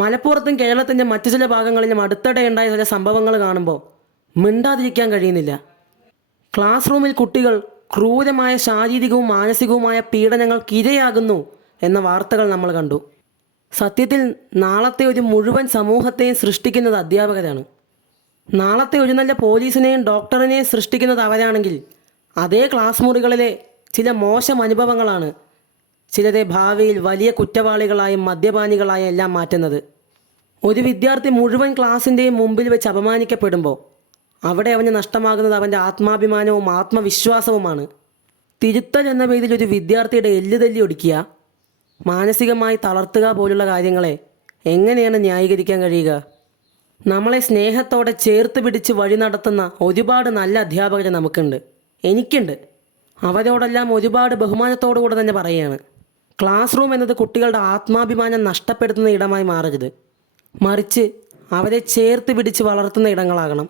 മലപ്പുറത്തും കേരളത്തിൻ്റെ മറ്റു ചില ഭാഗങ്ങളിലും അടുത്തിടെ ഉണ്ടായ ചില സംഭവങ്ങൾ കാണുമ്പോൾ മിണ്ടാതിരിക്കാൻ കഴിയുന്നില്ല. ക്ലാസ് റൂമിൽ കുട്ടികൾ ക്രൂരമായ ശാരീരികവും മാനസികവുമായ പീഡനങ്ങൾക്ക് ഇരയാകുന്നു എന്ന വാർത്തകൾ നമ്മൾ കണ്ടു. സത്യത്തിൽ നാളത്തെ ഒരു മുഴുവൻ സമൂഹത്തെയും സൃഷ്ടിക്കുന്നത് അധ്യാപകരാണ്. നാളത്തെ ഒരു നല്ല പോലീസിനെയും ഡോക്ടറിനെയും സൃഷ്ടിക്കുന്നത് അവരാണെങ്കിൽ, അതേ ക്ലാസ് മുറികളിലെ ചില മോശം അനുഭവങ്ങളാണ് ചിലരെ ഭാവിയിൽ വലിയ കുറ്റവാളികളായും മദ്യപാനികളായും എല്ലാം മാറ്റുന്നത്. ഒരു വിദ്യാർത്ഥി മുഴുവൻ ക്ലാസ്സിൻ്റെയും മുമ്പിൽ വെച്ച് അപമാനിക്കപ്പെടുമ്പോൾ അവിടെ അവന് നഷ്ടമാകുന്നത് അവൻ്റെ ആത്മാഭിമാനവും ആത്മവിശ്വാസവുമാണ്. തിരുത്തൽ എന്ന പേരിൽ ഒരു വിദ്യാർത്ഥിയുടെ എല്ല് തല്ലി ഒടിക്കുക, മാനസികമായി തളർത്തുക പോലുള്ള കാര്യങ്ങളെ എങ്ങനെയാണ് ന്യായീകരിക്കാൻ കഴിയുക? നമ്മളെ സ്നേഹത്തോടെ ചേർത്ത് പിടിച്ച് വഴി നടത്തുന്ന ഒരുപാട് നല്ല അധ്യാപകർ നമുക്കുണ്ട്, എനിക്കുണ്ട്. അവരോടെല്ലാം ഒരുപാട് ബഹുമാനത്തോടു കൂടെ തന്നെ പറയുകയാണ്, ക്ലാസ് റൂം എന്നത് കുട്ടികളുടെ ആത്മാഭിമാനം നഷ്ടപ്പെടുത്തുന്ന ഇടമായി മാറരുത്, മറിച്ച് അവരെ ചേർത്ത് പിടിച്ച് വളർത്തുന്ന ഇടങ്ങളാകണം.